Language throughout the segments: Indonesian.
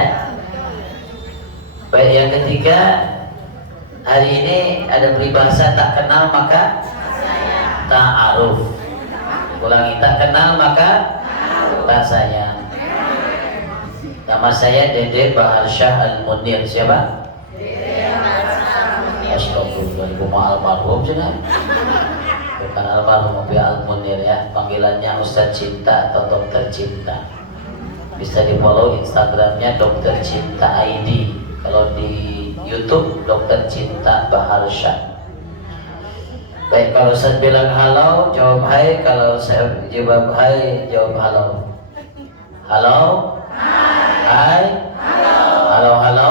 Ya. Baik, yang ketiga, hari ini ada peribahasa tak kenal maka ta'aruf. Ulangi, tak kenal maka tak sayang. Nama saya Dede Baharsyah Al-Munir. Siapa? Astagfirullah, ibu mau almarhum sudah. Bukan almarhum, tapi Al-Munir ya. Panggilannya Ustadz Cinta atau Dokter Cinta. Bisa di follow Instagramnya Dokter Cinta ID. Kalau di YouTube Dokter Cinta Baharsyah. Baik, kalau saya bilang halo, jawab hai. Kalau saya jawab hai, jawab halo. Halo? Hai? Halo, halo?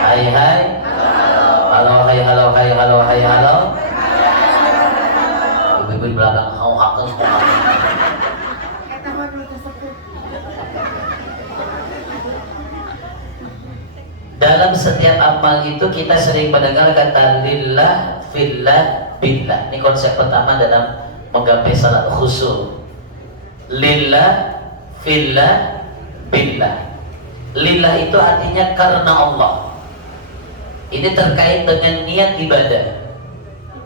Hai, hai? Halo, hai, halo, hai, halo, hai, halo? Ibu-ibu di belakang, hau haken. Dalam setiap amal itu kita sering mendengar kata lillah, fillah, billah. Ini konsep pertama dalam menggapai salat khusyuk. Lillah, fillah, billah. Lillah itu artinya karena Allah. Ini terkait dengan niat ibadah.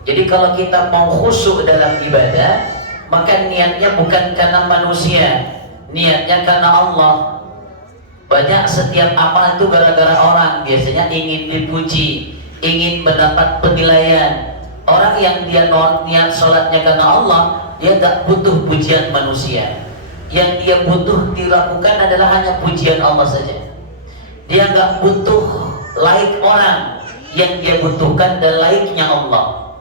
Jadi kalau kita mau khusyuk dalam ibadah, maka niatnya bukan karena manusia, niatnya karena Allah. Banyak setiap amal itu gara-gara orang, biasanya ingin dipuji, ingin mendapat penilaian. Orang yang dia niat sholatnya karena Allah, dia tak butuh pujian manusia. Yang dia butuh dilakukan adalah hanya pujian Allah saja. Dia nggak butuh like orang, yang dia butuhkan adalah like-nya Allah.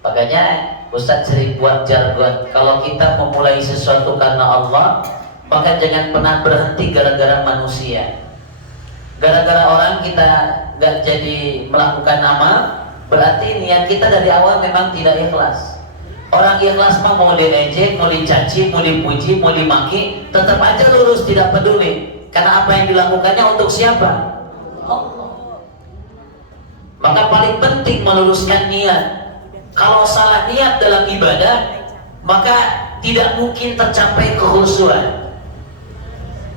Makanya Ustadz sering buat jargon, kalau kita memulai sesuatu karena Allah, maka jangan pernah berhenti gara-gara manusia. Gara-gara orang kita nggak jadi melakukan amal, berarti niat kita dari awal memang tidak ikhlas. Orang ikhlas mah mau diejek, mau dicaci, mau dipuji, mau dimaki, tetap aja lurus, tidak peduli. Karena apa yang dilakukannya untuk siapa? Allah. Maka paling penting meluruskan niat. Kalau salah niat dalam ibadah, maka tidak mungkin tercapai kekhusyuan.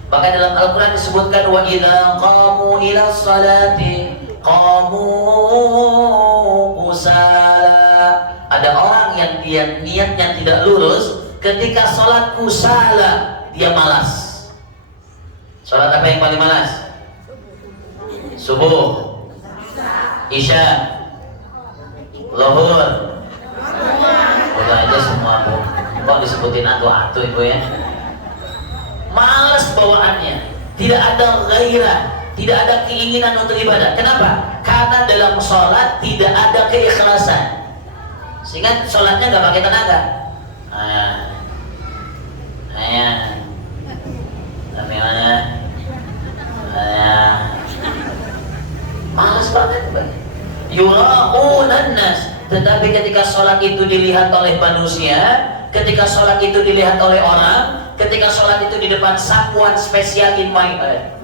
Maka dalam Al-Quran disebutkan wa idza qamu ila sholati qamu kusala. Ada orang yang dia niatnya tidak lurus, ketika sholat kusala dia malas. Sholat apa yang paling malas? Subuh, Isya, Zuhur. Udah aja semua, Bu. Kok disebutin atu-atu ibu ya? Malas bawaannya, tidak ada gairah, tidak ada keinginan untuk ibadah. Kenapa? Karena dalam sholat tidak ada keikhlasan, sehingga sholatnya nggak pakai tenaga. Malas banget, yura'unan nas. Tetapi ketika sholat itu dilihat oleh manusia, ketika sholat itu dilihat oleh orang, ketika sholat itu di depan someone special in my heart,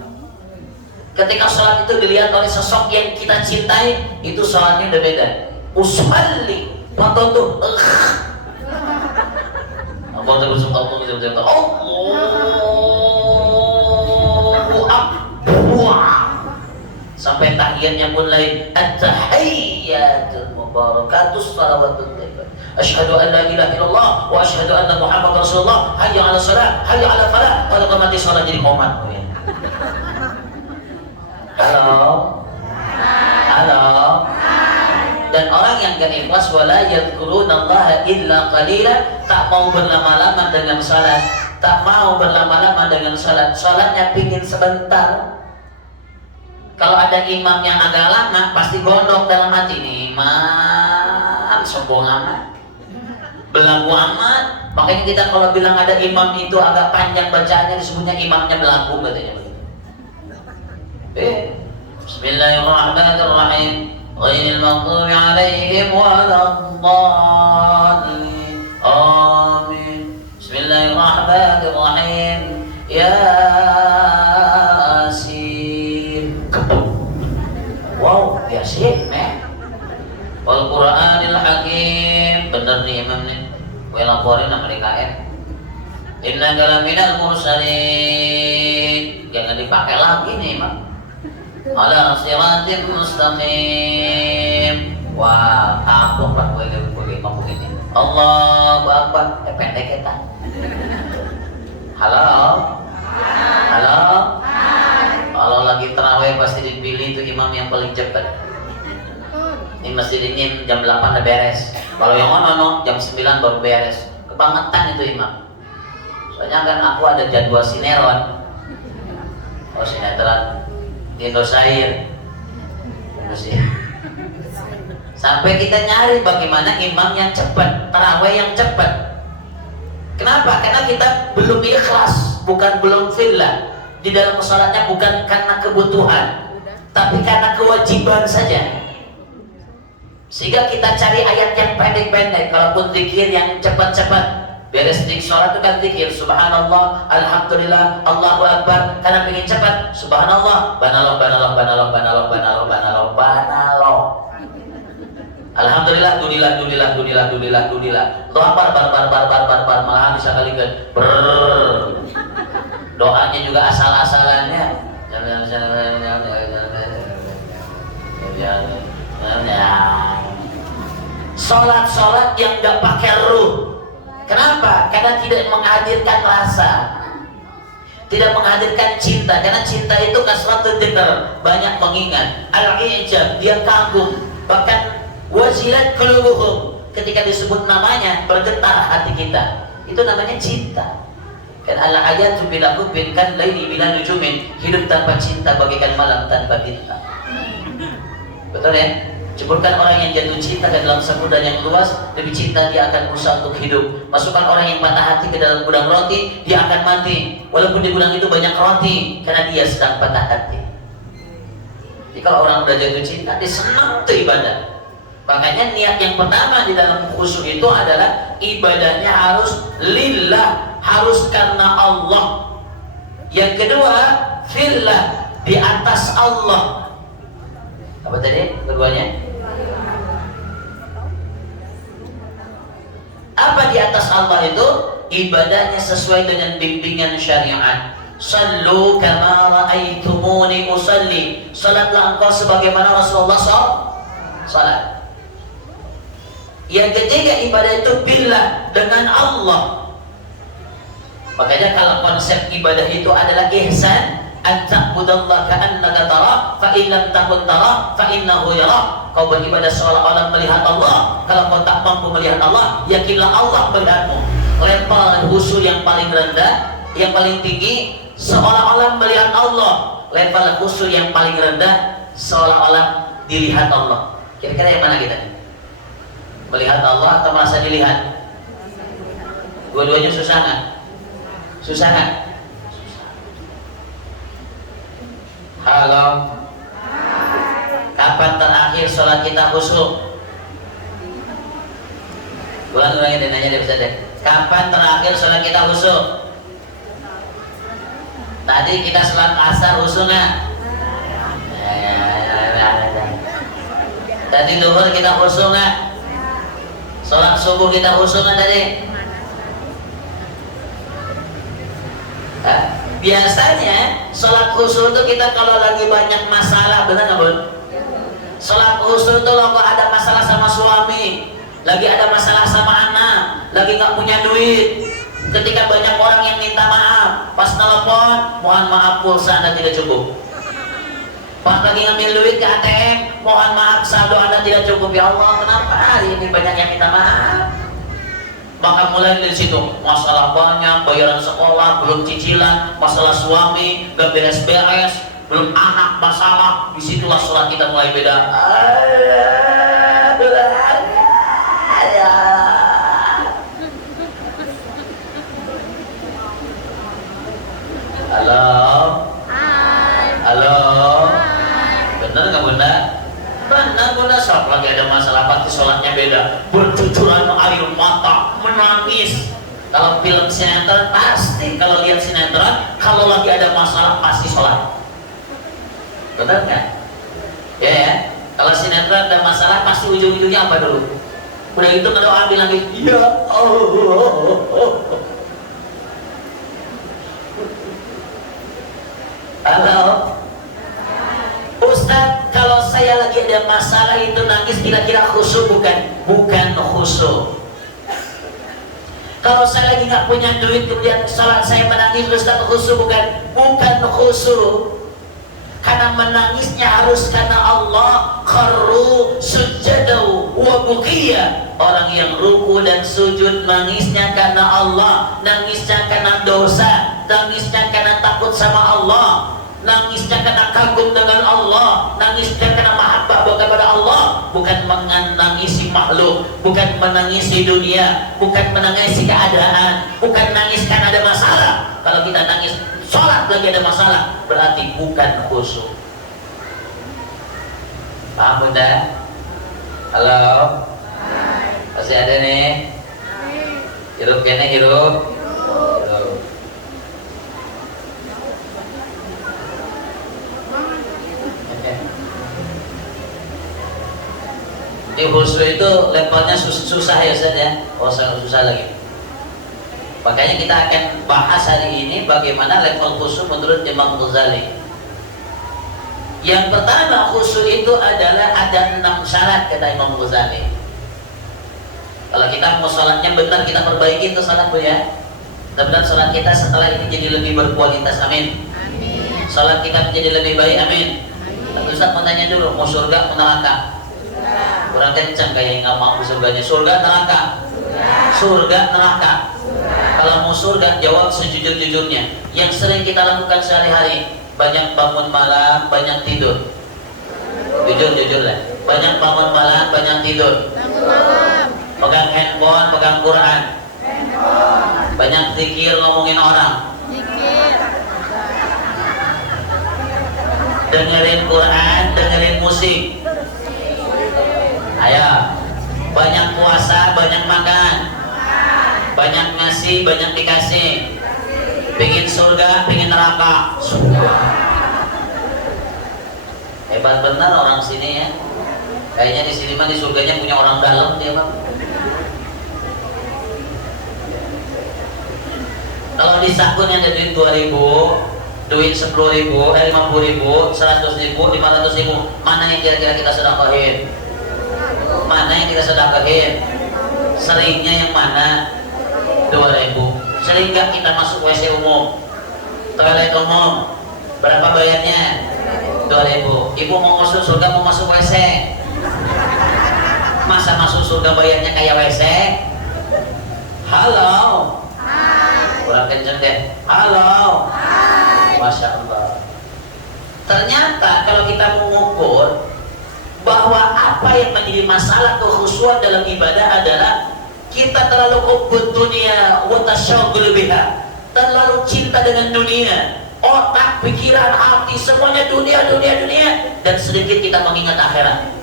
ketika sholat itu dilihat oleh sosok yang kita cintai, itu sholatnya udah beda. Usalli, contoh tuh, Allahu Akbar, sampai tahiyatnya pun lain. At-tahiyyatul mubarakatus salawatul thayyibah. Asyhadu an la ilaha illallah wa asyhadu anna Muhammadar Rasulullah. Hayya 'alas shalah, hayya 'alal falah. Pada mati salat jadi qomat. Halo. Halo. Dan orang yang gak ikhlas wala yadhkurunallaha illa qalila, tak mau berlama-lama dengan salat, tak mau berlama-lama dengan salat. Salatnya pingin sebentar. Kalau ada imam yang agak lama, pasti gondok dalam hati nih, imam sombong amat, belagu amat. Makanya kita kalau bilang ada imam itu agak panjang bacaannya, disebutnya imamnya belagu katanya. Bismillahirrahmanirrahim. Ghairil maghdubi 'alaihim waladdallin. Amin. Bismillahirrahmanirrahim. Yasin. Wow, Yasin, Wal Qur'anil Hakim. Bener nih imam nih. Gue laporin sama DKM. Innaka laminal mursalin. jangan dipakai lagi nih Mak. Ala siratim mustaqim. Wah, apa Pak boleh ngomong ini? Allahu Akbar. Pendek ya Pak. Halo. Halo. Kalau lagi tarawih pasti dipilih itu imam yang paling cepat. Ini masjid ini jam 8 udah beres. Kalau yang ono jam 9 baru beres. Kebangetan itu imam. Soalnya kan aku ada jadwal sinetron. Oh sinetron di Indosiar. Sampai kita nyari bagaimana imam yang cepat, tarawih yang cepat. Kenapa? Karena kita belum ikhlas, bukan belum fillah. Di dalam sholatnya bukan karena kebutuhan, tapi karena kewajiban saja. Sehingga kita cari ayat yang pendek-pendek. Kalaupun zikir yang cepat-cepat, beres di sholat itu kan zikir subhanallah, alhamdulillah, Allahu Akbar. Karena pengen cepat, subhanallah, banallah, banallah, banallah, banallah, banallah, banallah, banallah. Alhamdulillah, dunilah, dunilah, dunilah, dunilah, dunilah. Doa bar, malahan bisa kali kan. Doanya juga asal-asalannya. Sholat-sholat yang gak pakai ruh. Kenapa? Karena tidak menghadirkan rasa, tidak menghadirkan cinta. Karena cinta itu kasratul dzikr, banyak mengingat. Al-i'jab, dia kagum. Bahkan wazilat qulubuhum, ketika disebut namanya bergetar hati kita. Itu namanya cinta. Kan al-hayatu bila hubbin kan laili bila nujumin, hidup tanpa cinta bagaikan malam tanpa bintang. Betul ya? Ceburkan orang yang jatuh cinta ke dalam samudra yang luas, lebih cinta dia akan berusaha untuk hidup. Masukkan orang yang patah hati ke dalam gudang roti, dia akan mati walaupun di gudang itu banyak roti, karena dia sedang patah hati. Jadi kalau orang udah jatuh cinta, dia senang tuh ibadah. Makanya niat yang pertama di dalam khusyuk itu adalah ibadahnya harus lillah, harus karena Allah. Yang kedua, fillah, di atas Allah. Apa tadi keduanya? Apa di atas Allah itu? Ibadahnya sesuai dengan bimbingan syariat. Sallu kama ra'aitumuni usalli. Salatlah engkau sebagaimana Rasulullah salat. Yang ketiga, ibadah itu billah, dengan Allah. Makanya kalau konsep ibadah itu adalah ihsan, an ta'budallaha ka'annaka tara, fa in lam takun tara, fa innahu yara. Kau beribadah seolah-olah melihat Allah. Kalau kau tak mampu melihat Allah, yakinlah Allah melihatmu. Level khusyuk yang paling rendah, yang paling tinggi, seolah-olah melihat Allah. Level khusyuk yang paling rendah, seolah-olah dilihat Allah. Kira-kira yang mana kita? Melihat Allah atau merasa dilihat? Dua-duanya susah nggak? Susah nggak? Halo. Kapan terakhir sholat kita khusyuk? Ulang-ulangin dan nanya deh, bisa deh. Kapan terakhir sholat kita khusyuk? Tadi kita sholat asar khusyuk nggak? Tadi duhur kita khusyuk nggak? Sholat subuh kita khusyuk nggak tadi? Biasanya sholat khusyuk itu kita kalau lagi banyak masalah, benar nggak Bun? Sholat khusyuk itu kalau ada masalah sama suami, lagi ada masalah sama anak, lagi nggak punya duit, ketika banyak orang yang minta maaf, pas telepon, mohon maaf pulsa Anda tidak cukup. Pas lagi ngambil duit ke ATM, mohon maaf saldo Anda tidak cukup. Ya Allah, kenapa hari ini banyak yang minta maaf? Maka mulai dari situ, masalah banyak, bayaran sekolah, belum cicilan, masalah suami, gak beres-beres, belum anak masalah. Disitulah sholat kita mulai beda. Halo. Halo. Bener nggak Bunda? Benar Bunda, saat lagi ada masalah pasti sholatnya beda. Bercucuran air mata, menangis. Kalau film sinetron pasti, kalau lihat sinetron, kalau lagi ada masalah pasti sholat. Benar kan? Ya. Kalau sinetron ada masalah pasti ujung-ujungnya apa dulu? Udah itu ngedoa bilang lagi, ya Allah. ada masalah itu nangis kira-kira khusyuk bukan? Bukan khusyuk. Kalau saya lagi nggak punya duit kemudian salat saya menangis Ustaz, khusyuk bukan? Bukan khusyuk. Karena menangisnya harus karena Allah. Kharru sujjadau wa bukiya. Orang yang ruku dan sujud nangisnya karena Allah, nangisnya karena dosa, nangisnya karena takut sama Allah, nangisnya karena kagum dengan Allah, nangisnya karena mahabbah kepada Allah. Bukan menangisi makhluk, bukan menangisi dunia, bukan menangisi keadaan, bukan nangis karena ada masalah. Kalau kita nangis sholat lagi ada masalah, berarti bukan khusyuk. Paham Bunda? Halo? Masih ada nih? Hirup kene hirup. Hirup. Di khusyuk itu levelnya susah ya Ustaz ya? Oh sangat susah lagi. Makanya kita akan bahas hari ini bagaimana level khusyuk menurut Imam Ghazali. Yang pertama, khusyuk itu adalah ada 6 syarat kata Imam Ghazali. Kalau kita mau sholatnya benar, kita perbaiki itu sholat Bu ya. Mudah-mudahan sholat kita setelah ini jadi lebih berkualitas, amin. Amin. Sholat kita menjadi lebih baik, amin. Tapi Ustaz mau tanya dulu, mau surga mau neraka? Kurang kencang kayak nggak mau surganya. Surga neraka? Surga neraka. Kalau mau surga, jawab sejujur-jujurnya. Yang sering kita lakukan sehari-hari, banyak bangun malam, banyak tidur. Jujur-jujur lah. Banyak bangun malam, banyak tidur. Pegang handphone, pegang Quran. Banyak zikir, ngomongin orang. Dengerin Quran, dengerin musik. Ayo. Banyak puasa, banyak makan. Banyak ngasih, banyak dikasih. Pengen surga, pengen neraka. Hebat benar orang sini ya. Kayaknya di sini mah di surganya punya orang dalam dia Bang. Kalau di sakun yang ada duit 2.000, duit 10.000, 50.000, 100.000, 500.000, mana yang kira-kira kita sedekahin? Mana yang kita sedekahin? Seringnya yang mana? 2.000. Sering gak kita masuk WC umum, toilet umum? Berapa bayarnya? 2.000. Ibu mau masuk surga, mau masuk WC? Masa masuk surga bayarnya kayak WC? Halo? Kurang kenceng deh. Halo? Masya Allah. Ternyata kalau kita mengukur bahwa apa yang menjadi masalah kekhusyuan dalam ibadah adalah kita terlalu hubbud dunia wa tasyaghul biha, terlalu cinta dengan dunia, otak, pikiran, hati semuanya dunia, dan sedikit kita mengingat akhirat.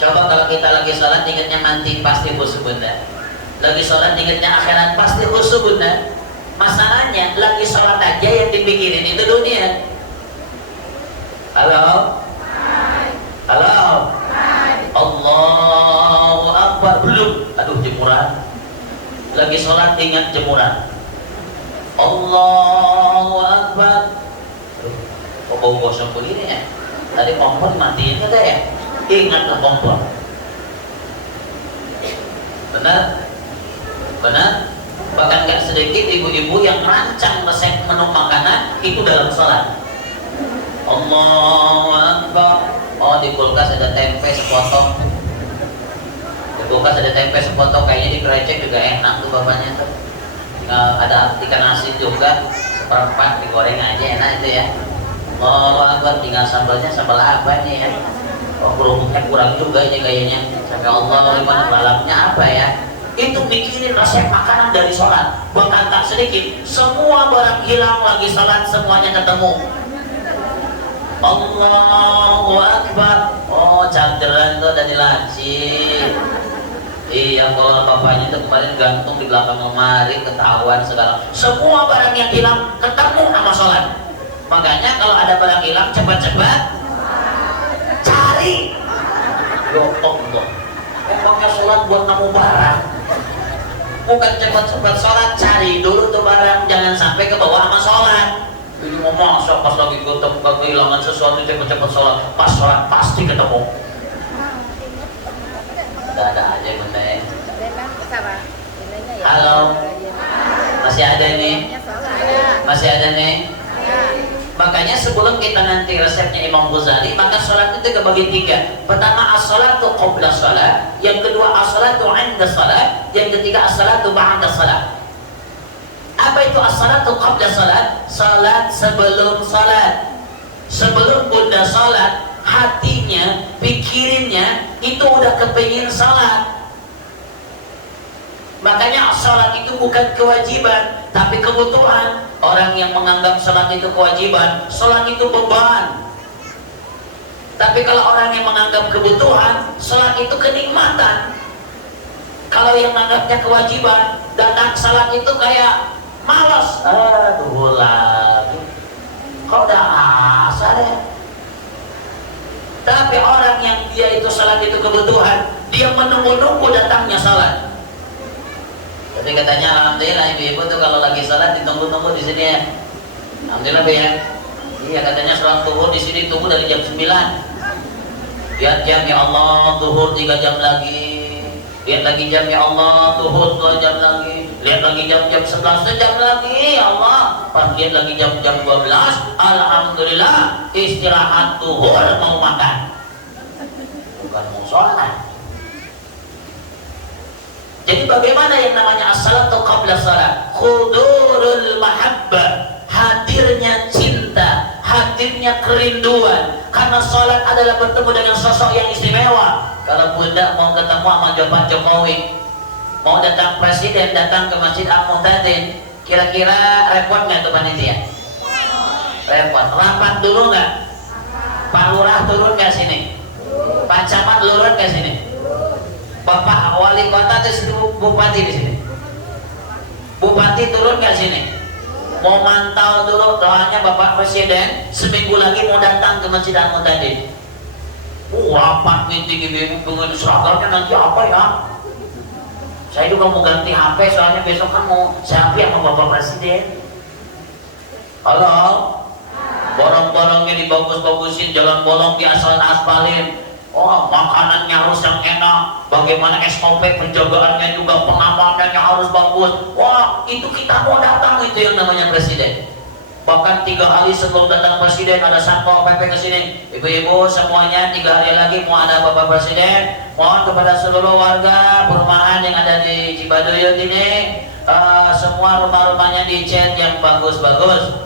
Coba kalau kita lagi sholat ingatnya mati, pasti khusyuk Bunda. Lagi sholat ingatnya akhirat, pasti khusyuk Bunda. Masalahnya lagi sholat aja yang dipikirin itu dunia. Halo? Halo? Allahu Akbar. Belum. Aduh jemuran. Lagi sholat ingat jemuran. Allahu Akbar. Kok bau gosong begini ya? Tadi kompor matiin kata ya? Ingatlah kompor. Benar? Benar? Bahkan gak sedikit ibu-ibu yang merancang resep menu makanan itu dalam sholat. Allahu Akbar. Oh di kulkas ada tempe sepotong. Di kulkas ada tempe sepotong, kayaknya di kerecek juga enak tuh bapaknya tuh. Ada ikan asin juga seperempat, digoreng aja enak itu ya. Allahu Akbar. Tinggal sambalnya sambal apa nih ya? Oh kerupuknya kurang juga ini kayaknya. Sampai Allah gimana dalamnya apa ya? Itu mikirin resep makanan dari sholat. Bahkan tak sedikit, semua barang hilang lagi sholat semuanya ketemu. Allahu Akbar. Oh cangderan tuh ada di laci. Iya kalau bapaknya itu kemarin gantung di belakang lemari, ketahuan segala. Semua barang yang hilang ketemu sama sholat. Makanya kalau ada barang hilang cepat-cepat cari. Ya Allah, emangnya sholat buat nemu barang? Bukan cepat-cepat sholat, cari dulu tuh barang, jangan sampai ke bawah sama sholat. Ini ngomong pas lagi kehilangan sesuatu cepet-cepet sholat, pas sholat pasti ketemu. Ada aja benda ya. Halo, masih ada nih? Masih ada nih? Makanya sebelum kita nanti resepnya Imam Ghazali, maka sholat itu kebagi tiga. Pertama as-sholatu qabla sholat, yang kedua as-sholatu 'inda sholat, yang ketiga as-sholatu ba'da sholat. Apa itu as-sholatu qabla sholat? Sholat sebelum sholat. Sebelum bunda sholat, hatinya, pikirinnya itu udah kepingin sholat. Makanya sholat itu bukan kewajiban, tapi kebutuhan. Orang yang menganggap sholat itu kewajiban, sholat itu beban. Tapi kalau orang yang menganggap kebutuhan, sholat itu kenikmatan. Kalau yang menganggapnya kewajiban, datang sholat itu kayak malas. Aduh lagi, kok udah asar ya? Tapi orang yang dia itu sholat itu kebutuhan, dia menunggu-nunggu datangnya sholat. Tapi katanya alhamdulillah ibu-ibu tuh kalau lagi sholat ditunggu-tunggu di sini ya. Alhamdulillah ya. Iya katanya sholat zuhur di sini tunggu dari jam 9. Lihat jam ya Allah, zuhur 3 jam lagi. Lihat lagi jam ya Allah, zuhur 2 jam lagi. Lihat lagi jam 11 jam lagi ya Allah. Pas lihat lagi jam 12, alhamdulillah istirahat zuhur mau makan. Bukan mau sholat. Jadi bagaimana yang namanya as-salatu qabla salat? Khudurul mahabbah, hadirnya cinta, hadirnya kerinduan. Karena salat adalah bertemu dengan sosok yang istimewa. Kalau bunda mau ketemu sama Pak Jokowi, mau datang presiden datang ke Masjid Al-Mu'tadin, kira-kira repot nggak tuh panitia? Repot. Rapat dulu nggak? Pak Lurah turun nggak sini? Pak Camat turun nggak sini? Bapak wali kota itu bupati di sini. Bupati turun nggak sini? Mau mantau dulu doanya Bapak Presiden. Seminggu lagi mau datang ke Masjid Al-Mu'tadin. Rapat meeting ibu dengan seragamnya nanti apa ya? Saya juga mau ganti HP soalnya besok kan mau selfie sama Bapak Presiden. Halo, borong-borongnya dibagus-bagusin, jalan bolong di asfalin. Oh, makanannya harus yang enak. Bagaimana SOP penjagaannya juga, pengamanannya harus bagus. Wah, itu kita mau datang itu yang namanya presiden. Bahkan 3 hari sebelum datang presiden ada satpol PP ke sini. Ibu-ibu semuanya 3 hari lagi mau ada Bapak Presiden. Mohon kepada seluruh warga perumahan yang ada di Cibaduyut ini, semua rumah-rumahnya dicat yang bagus-bagus.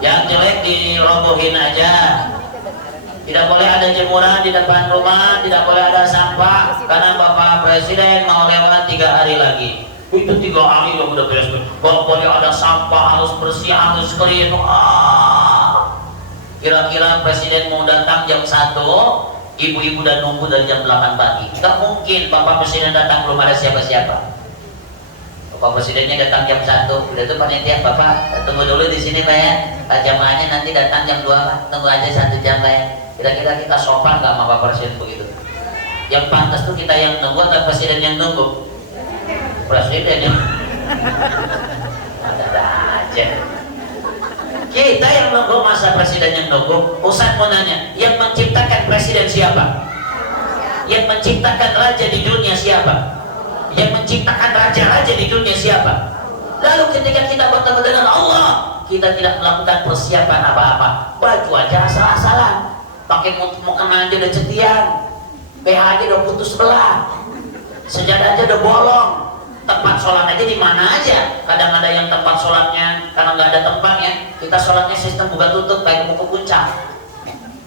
Yang jelek dirobohin aja. Tidak boleh ada jemuran di depan rumah, tidak boleh ada sampah, karena Bapak Presiden mau lewat 3 hari lagi. Itu 3 hari udah beres. Gak boleh ada sampah, harus bersih, harus clean. Kira-kira Presiden mau datang jam 1, ibu-ibu udah nunggu dari jam 8 pagi. Gak mungkin Bapak Presiden datang belum ada siapa-siapa. Bapak Presidennya datang jam 1, udah tuh panitia, Bapak tunggu dulu di sini Pak ya. Pak jamaahnya nanti datang jam 2 Pak, tunggu aja 1 jam Pak ya. Kira-kira kita sopan gak sama Bapak Presiden begitu? Yang pantas tuh kita yang nunggu atau Presiden yang nunggu? Presiden yang ada aja. Kita yang nunggu masa Presiden yang nunggu? Ustaz mau nanya, yang menciptakan Presiden siapa? Yang menciptakan raja di dunia siapa? Yang menciptakan raja-raja di dunia siapa? Lalu ketika kita bertemu dengan Allah, kita tidak melakukan persiapan apa-apa. Baju aja asal-asalan, pakai mukena aja udah cetian, BH aja udah putus sebelah, sejadah aja udah bolong, tempat sholat aja di mana aja. Kadang ada yang tempat sholatnya karena nggak ada tempatnya, kita sholatnya sistem buka tutup kayak buku puncak.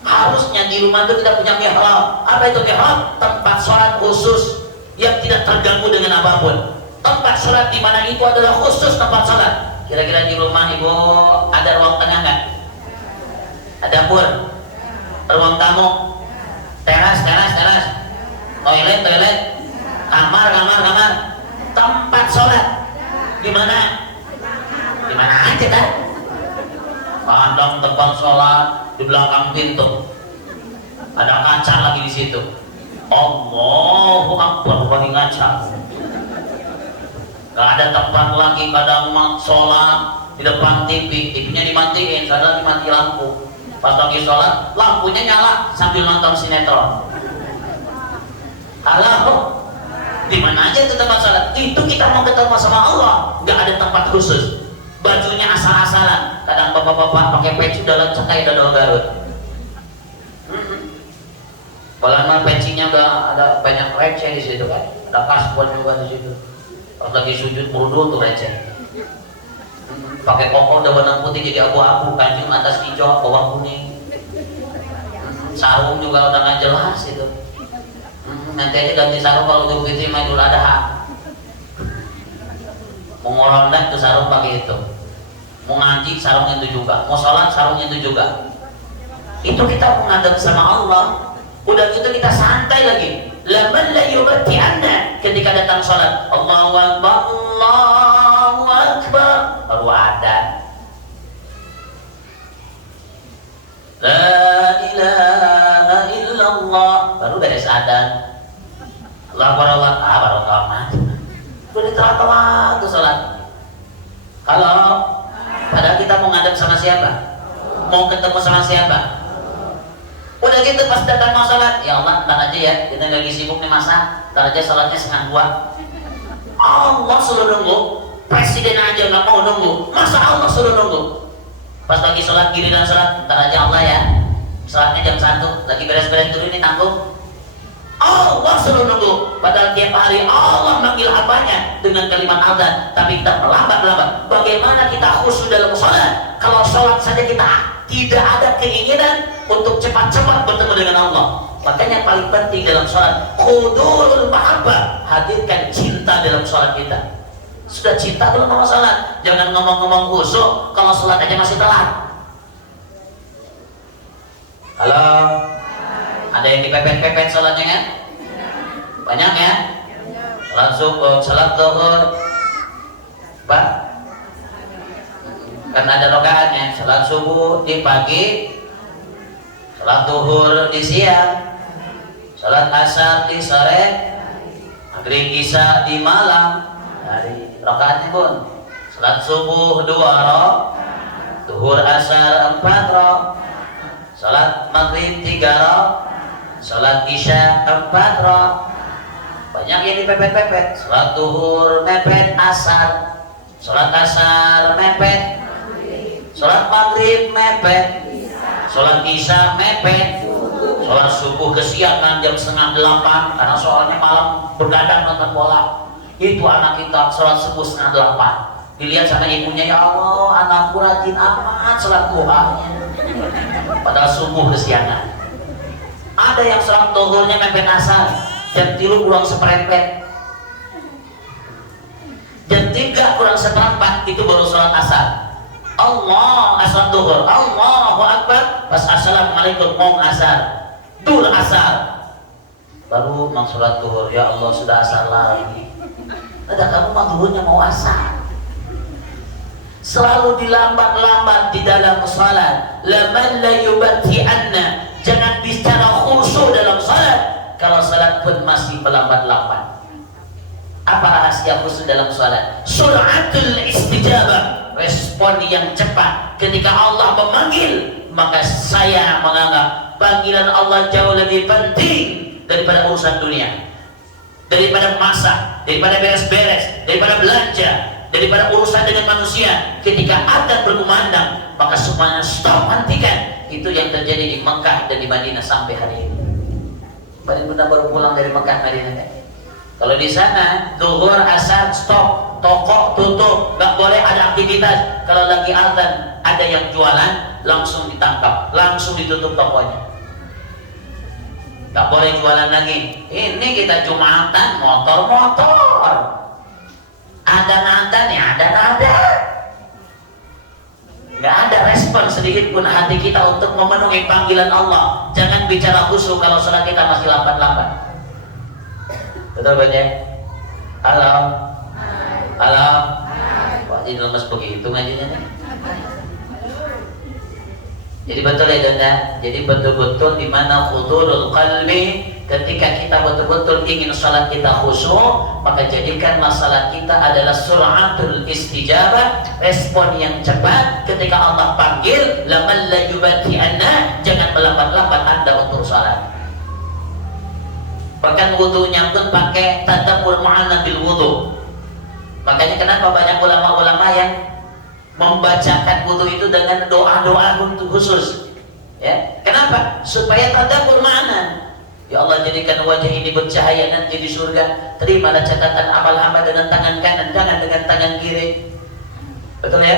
Harusnya di rumah itu kita punya mihrab. Apa itu mihrab? Tempat sholat khusus yang tidak terganggu dengan apapun. Tempat sholat di mana itu adalah khusus tempat sholat. Kira-kira di rumah ibu ada ruang tengah nggak? Ada dapur, ruang tamu, teras, toilet, kamar, tempat sholat di mana? Di mana aja kan? Kadang tempat sholat di belakang pintu, ada kaca lagi di situ. Allahu Akbar, paling ngaca. Gak ada tempat lagi kadang sholat di depan TV, TV-nya dimatiin, sadar dimati lampu. Pas lagi sholat, lampunya nyala sambil nonton sinetron. Halo, di mana aja itu tempat sholat? Itu kita mau ketemu sama Allah, nggak ada tempat khusus. Bajunya asal-asalan. Kadang bapak-bapak pakai peci dalam cekai dodol Garut. Kalau memang pencinya ada banyak receh di situ kan, ada kasbon juga di situ. Pas lagi sujud merudul tuh receh. Pakai koko udah warna putih jadi abu-abu, kanjung atas hijau, bawah kuning. Sarung juga udah nggak jelas itu. Nanti aja ganti sarung kalau Idul Fitri sama Idul Adha. Mau ngolondak tuh sarung pakai itu. Mau ngaji sarung itu juga. Mau sholat sarung itu juga. Itu kita menghadap sama Allah. Udah gitu kita santai lagi. Laman la yubati anna ketika datang sholat. Allahu Akbar, Allahu Akbar. Baru ada. La ilaha illallah. Baru beres adan. Allah Akbar, Allah Akbar, baru tamat. Udah diterawat tuh sholat. Kalau padahal kita mau ngadep sama siapa? Mau ketemu sama siapa? Udah gitu pas datang mau sholat, ya Allah, ntar aja ya, kita lagi sibuk nih masa, ntar aja sholatnya 1:30. Allah suruh nunggu, presiden aja nggak mau nunggu, masa Allah suruh nunggu? Pas lagi sholat, giliran sholat, ntar aja Allah ya, sholatnya jam 1, lagi beres-beres dulu ini tanggung. Allah suruh nunggu, padahal tiap hari Allah manggil hambanya dengan kalimat azan, tapi kita melambat-lambat. Bagaimana kita khusyuk dalam sholat? Kalau sholat saja kita tidak ada keinginan untuk cepat-cepat bertemu dengan Allah. Makanya yang paling penting dalam sholat, hudurul mahabbah, hadirkan cinta dalam sholat kita. Sudah cinta belum sama sholat? Jangan ngomong-ngomong khusyuk kalau sholat aja masih telat. Halo? Ada yang dipepet-pepet sholatnya kan? Banyak ya? Sholat subuh, sholat zuhur, Pak? Kan ada rokaatnya. Sholat subuh di pagi, sholat zuhur di siang, sholat asar di sore, maghrib isya di malam. Dari rokaatnya pun sholat subuh 2 rakaat, zuhur asar 4 rakaat, sholat maghrib 3 rakaat, sholat isya 4 rakaat. Banyak yang dipepet-pepet. Sholat zuhur mepet asar, sholat asar mepet, sholat maghrib mepet, sholat isya mepet, sholat subuh kesiangan jam 7:30 karena soalnya malam bergadang nonton bola. Itu anak kita sholat subuh 7:30. Dilihat sama ibunya, ya Allah, anakku rajin amat sholat duhanya. Padahal subuh kesiangan. Ada yang sholat zuhurnya mepet asar, jam 3 kurang seperempat, jam 3 kurang seperempat itu baru sholat asar. Allah asar zuhur, Allahu Akbar, pas assalamualaikum mau asar, dur asar, baru mau sholat zuhur. Ya Allah, sudah asar lagi. Ada kamu mah zuhurnya mau asar. Selalu dilambat-lambat di dalam salat. Laman la yubati anna, jangan bicara khusyuk dalam salat. Kalau salat pun masih melambat-lambat. Apa rahasia khusyuk dalam salat? Suratul istijabah, respon yang cepat. Ketika Allah memanggil, maka saya menganggap panggilan Allah jauh lebih penting daripada urusan dunia, daripada masak, daripada beres-beres, daripada belanja, daripada urusan dengan manusia. Ketika adzan berkumandang, maka semuanya stop, hentikan. Itu yang terjadi di Mekah dan di Madinah sampai hari ini. Paling benar baru pulang dari Mekah Madinah kan? Kalau di sana zuhur asar stop, toko tutup, nggak boleh ada aktivitas. Kalau lagi adzan ada yang jualan langsung ditangkap, langsung ditutup tokonya. Nggak boleh jualan lagi. Ini kita Jumatan motor-motor. Ada nada nih, ada nada. Nggak ada respon sedikit pun hati kita untuk memenuhi panggilan Allah. Jangan bicara khusyuk kalau sholat kita masih lambat-lambat. Betul banyak? Halo? Halo? Wah, jadi lemes begitu ngajinya nih. Jadi betul ya Danda. Jadi betul-betul di mana hudurul qalbi ketika kita betul-betul ingin salat kita khusyuk, maka jadikanlah salat kita adalah suratul istijabah, respon yang cepat ketika Allah panggil. Laman la yubati'anna, jangan melambat-lambat Anda untuk salat. Bahkan wudunya pun pakai tadabbur ma'ana bil wudu. Makanya kenapa banyak ulama-ulama yang membacakan wudu itu dengan doa-doa khusus, ya? Kenapa? Supaya tadabbur ma'ana. Ya Allah, jadikan wajah ini bercahaya nanti di surga. Terimalah catatan amal hamba dengan tangan kanan, jangan dengan tangan kiri. Betul ya?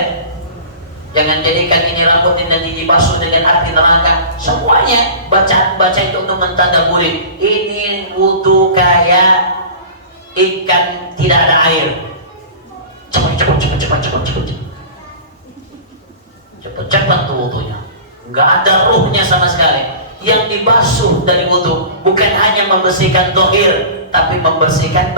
Jangan jadikan ini rambut ini nanti dibasuh dengan api neraka. Semuanya baca itu untuk mentadabburi. Ini wudu kayak ikan tidak ada air. Cepat tuh wudunya. Nggak ada ruhnya sama sekali. Yang dibasuh dari wudu bukan hanya membersihkan zahir, tapi membersihkan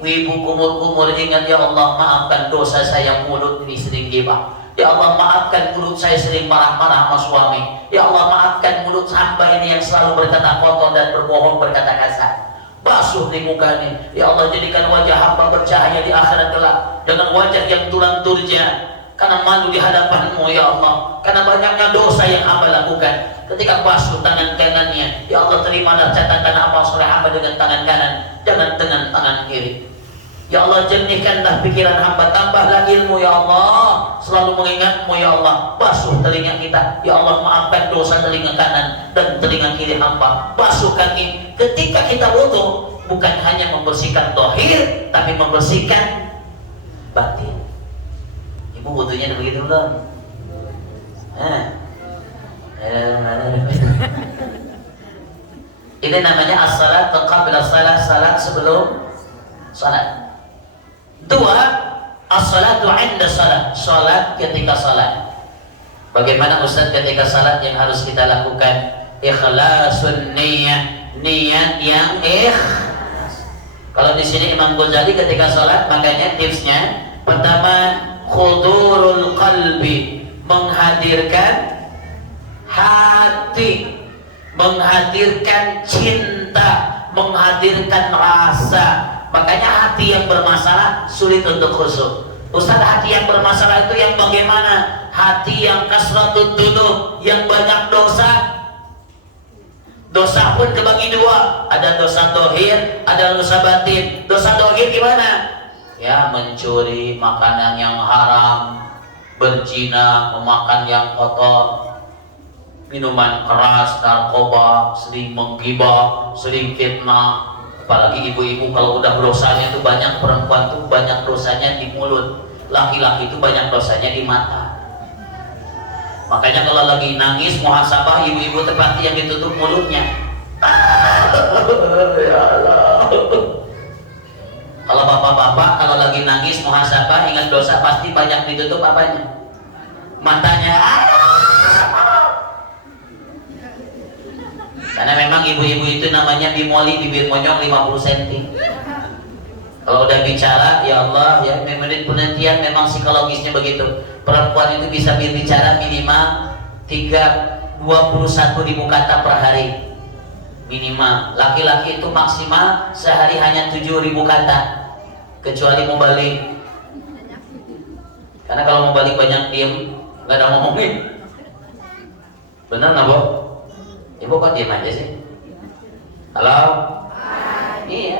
ibu kumur-kumur. Ingat, ya Allah, maafkan dosa saya, mulut ini sering gibah. Ya Allah, maafkan mulut saya sering marah-marah sama suami. Ya Allah, maafkan mulut hamba ini yang selalu berkata kotor dan berbohong, berkata kasar. Basuh di mukanya. Ya Allah, jadikan wajah hamba bercahaya di akhirat kelak dengan wajah yang tulang turja, karena malu di hadapan-Mu ya Allah, karena banyaknya dosa yang hamba lakukan. Ketika basuh tangan kanannya, ya Allah, terimalah catatan amal soleh hamba dengan tangan kanan, jangan dengan tangan kiri. Ya Allah, jernihkanlah pikiran hamba, tambahlah ilmu ya Allah, selalu mengingat-Mu ya Allah. Basuh telinga kita, ya Allah, maafkan dosa telinga kanan dan telinga kiri hamba. Basuh kaki. Ketika kita wudu, bukan hanya membersihkan zahir, tapi membersihkan batin. Ibu wudunya begitu belum? Ini namanya as-salat qabla salat, salat sebelum salat. Dua, as-salatu 'inda salat, salat ketika salat. Bagaimana Ustaz ketika salat yang harus kita lakukan? Ikhlasun niyyah, niat yang ikhlas. Kalau di sini Imam Ghazali ketika salat, makanya tipsnya pertama, khudurul qalbi, menghadirkan hati, menghadirkan cinta, menghadirkan rasa. Makanya hati yang bermasalah sulit untuk khusyuk. Ustaz, hati yang bermasalah itu yang bagaimana? Hati yang kasratud dzunub, yang banyak dosa. Dosa pun dibagi dua, ada dosa zahir, ada dosa batin. Dosa zahir gimana? Ya, mencuri, makanan yang haram, berzina, memakan yang kotor, minuman keras, narkoba, sering menggibah, sering fitnah. Apalagi ibu-ibu kalau udah dosanya itu banyak, perempuan tuh banyak dosanya di mulut, laki-laki itu banyak dosanya di mata. Makanya kalau lagi nangis muhasabah, ibu-ibu tepati yang ditutup mulutnya. Ya Allah. Kalau bapak-bapak kalau lagi nangis muhasabah ingat dosa, pasti banyak ditutup apanya? Matanya. Karena memang ibu-ibu itu namanya bimoli, bibir monyong 50 cm. Kalau udah bicara, ya Allah, ya menit penantian memang psikologisnya begitu. Perempuan itu bisa berbicara minimal 21.000 kata per hari. Minimal. Laki-laki itu maksimal sehari hanya 7.000 kata. Kecuali mau balik. Karena kalau mau balik banyak diem, nggak ada ngomongin. Bener nggak, Bu? Ibu kok diem aja sih? Halo? Iya.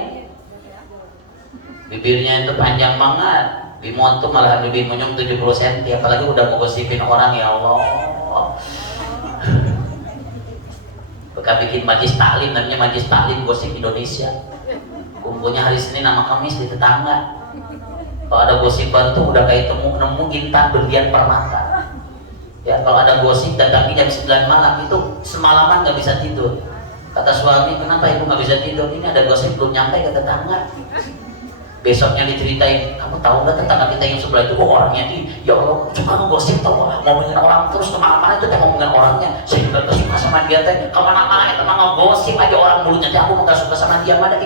Bibirnya itu panjang banget. Bimon tuh malah bibir monyong 70 cm. Apalagi udah mau gosipin orang, ya Allah. Bukan bikin majlis taklim, namanya majlis taklim gosip Indonesia. Kumpulnya hari Senin sama Kamis di tetangga. Kalau ada gosip baru tuh udah kayak nemu intan berlian permata. Ya, kalau ada gosip datangnya jam 9 malam itu semalaman nggak bisa tidur. Kata suami, kenapa ibu nggak bisa tidur? Ini ada gosip belum nyampe ke tetangga. Besoknya diceritain, kamu tahu nggak tetangga kita yang sebelah itu? Oh, orangnya ini, ya Allah, suka ngegosip tau, ngomongin orang terus kemana-mana itu teh ngomongin orangnya. Saya juga nggak suka sama dia teh. Kemana-mana itu mah ngegosip aja orang mulutnya. Aku nggak suka sama dia mana?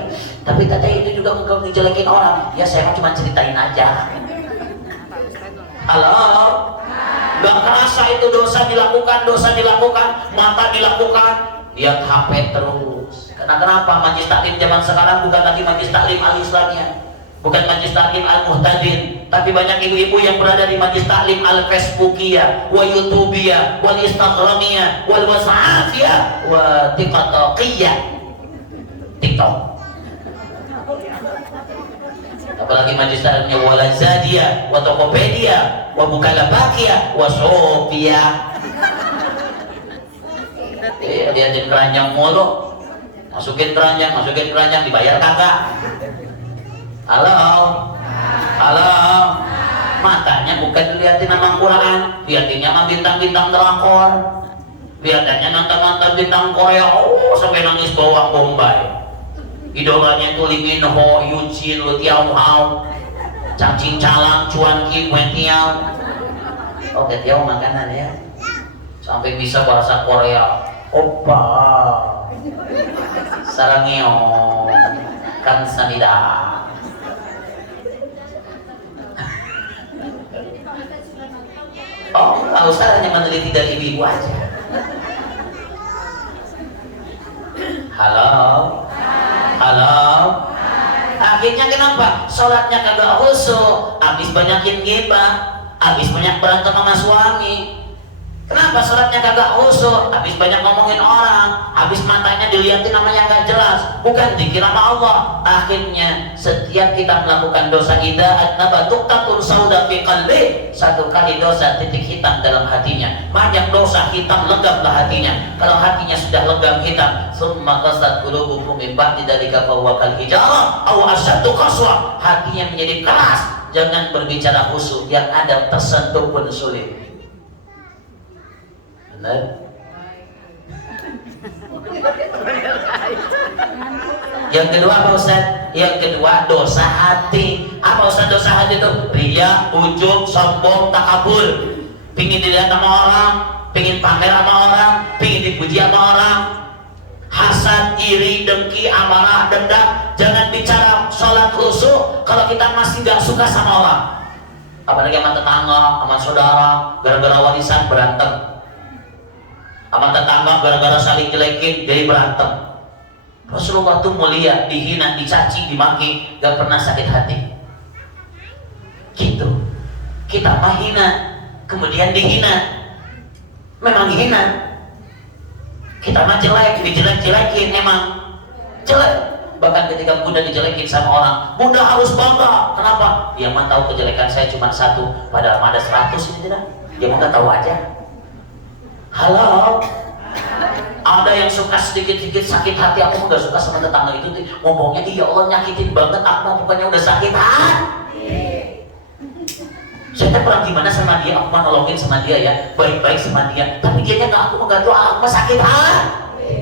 Tapi teteh itu juga ngejelekin orang. Ya saya mah cuma ceritain aja. Halo. Gak kerasa itu dosa dilakukan, mata dilakukan, lihat HP terus. Karena kenapa? Majlis taklim zaman sekarang bukan lagi majlis taklim al-Islamiyah, bukan majlis taklim al-Muhtadin, tapi banyak ibu-ibu yang berada di majlis taklim al-Facebookiyah, wa YouTubiyah, wal Instagramiyah, wal WhatsAppiyah, wa TikTokiyah. TikTok. Apalagi majlis taklimnya wa Lazadiyah, wa Tokopedia, wa Bukalapakia, wa Shopia. Dia jadi keranjang mulu. Masukin keranjang, dibayar kagak? Halo, halo, matanya bukan dilihatin nama Quran, lihatinnya mah bintang-bintang drakor, lihatannya nonton-nonton bintang Korea, sampai nangis bawang bombay. Idolanya itu Lee Min Ho, Yu Jin, Lu Tiao Hao, Chang Ching Chalang, Chuan Kim, Wen Tiao. Oke, Tiao makanan ya, sampai bisa bahasa Korea. Oppa sarangeo kan sanida. Oh, nggak usah hanya meneliti dari ibu aja. Halo, halo. Akhirnya kenapa? Sholatnya kagak khusyuk, habis banyakin ghibah, habis banyak berantem sama suami. Kenapa sholatnya kagak khusyuk? Habis banyak ngomongin orang, habis matanya dilihatin namanya nggak jelas, bukan dikir sama Allah. Akhirnya setiap kita melakukan dosa ida'at nabatuktatul sauda fi qalbi, satu kali dosa titik hitam dalam hatinya. Banyak dosa hitam legamlah hatinya. Kalau hatinya sudah legam hitam, summa qasat qulubukum min ba'di dzalika fa huwa kal hijarah aw asyaddu qaswa. Hatinya menjadi keras. Jangan berbicara khusyuk, yang ada tersentuh pun sulit. Yang kedua apa Ustaz? Yang kedua dosa hati. Apa Ustaz dosa hati itu? Riya, ujub, sombong, takabur. Pingin dilihat sama orang, pingin pamer sama orang, pingin dipuji sama orang. Hasad, iri, dengki, amarah, dendam. Jangan bicara sholat khusyuk kalau kita masih gak suka sama orang. Apalagi sama tetangga, sama saudara, gara-gara warisan berantem. Sama tetangga gara-gara saling jelekin jadi berantem. Rasulullah tuh mulia, dihina, dicaci, dimaki, gak pernah sakit hati. Gitu. Kita mah hina, kemudian dihina. Memang hina. Kita mah jelek, dijelek-jelekin emang jelek. Bahkan ketika Bunda dijelekin sama orang, Bunda harus bangga. Kenapa? Dia mah tahu kejelekan saya cuma satu, padahal ada 100 ini tidak. Dia mah gak tahu aja. Halo, ada yang suka sedikit-sedikit sakit hati. Aku nggak suka sama tetangga itu, ngomongnya ya Allah nyakitin banget. Aku bukannya udah sakit hati. Saya pernah gimana sama dia, aku nolongin sama dia ya, baik-baik sama dia. Tapi dia nya nggak, aku menggantu aku sakit hati.